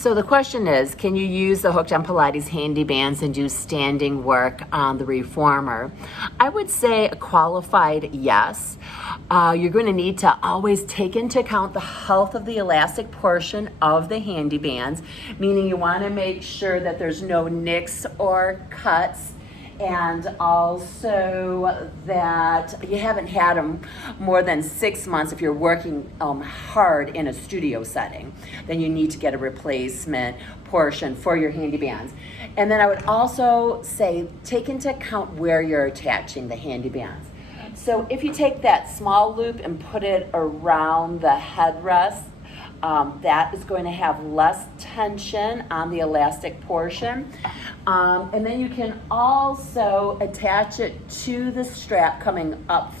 So the question is, can you use the Hooked on Pilates Handibands and do standing work on the reformer? I would say a qualified yes. You're going to need to always take into account the health of the elastic portion of the Handibands, meaning you want to make sure that there's no nicks or cuts, and also that you haven't had them more than 6 months. If you're working hard in a studio setting, then you need to get a replacement portion for your Handibands. And then I would also say take into account where you're attaching the Handibands. So if you take that small loop and put it around the headrest, that is going to have less tension on the elastic portion. And then you can also attach it to the strap coming up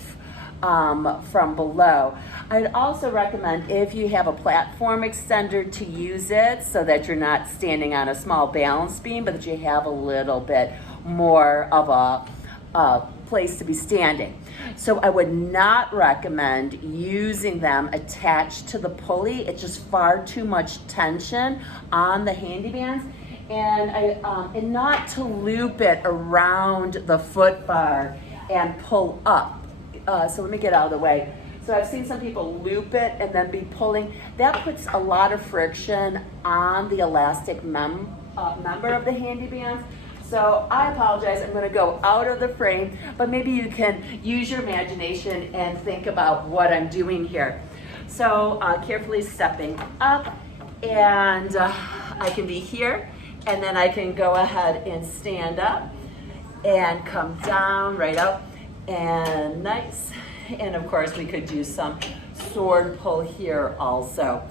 from below. I'd also recommend, if you have a platform extender, to use it so that you're not standing on a small balance beam, but that you have a little bit more of a place to be standing. So I would not recommend using them attached to the pulley. It's just far too much tension on the Handibands, and not to loop it around the foot bar and pull up. So let me get out of the way. So I've seen some people loop it and then be pulling. That puts a lot of friction on the elastic member of the Handibands. So I apologize, I'm going to go out of the frame, but maybe you can use your imagination and think about what I'm doing here. So carefully stepping up, and I can be here, and then I can go ahead and stand up and come down, right up, and nice. And of course we could do some sword pull here also.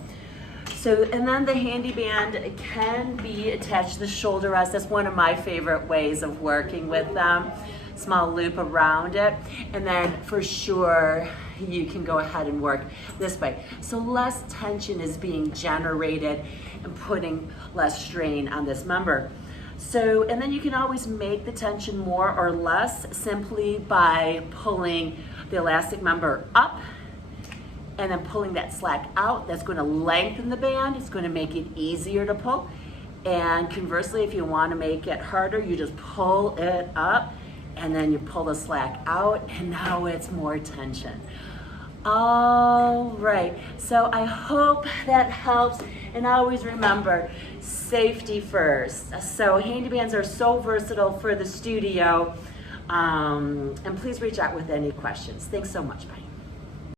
So, and then the Handiband can be attached to the shoulder rest. That's one of my favorite ways of working with them. Small loop around it. And then for sure, you can go ahead and work this way. So less tension is being generated and putting less strain on this member. So, and then you can always make the tension more or less simply by pulling the elastic member up and then pulling that slack out. That's going to lengthen the band. It's going to make it easier to pull. And conversely, if you want to make it harder, you just pull it up and then you pull the slack out, and now it's more tension. All right, so I hope that helps. And always remember, safety first. So Handibands are so versatile for the studio. And please reach out with any questions. Thanks so much. Bye.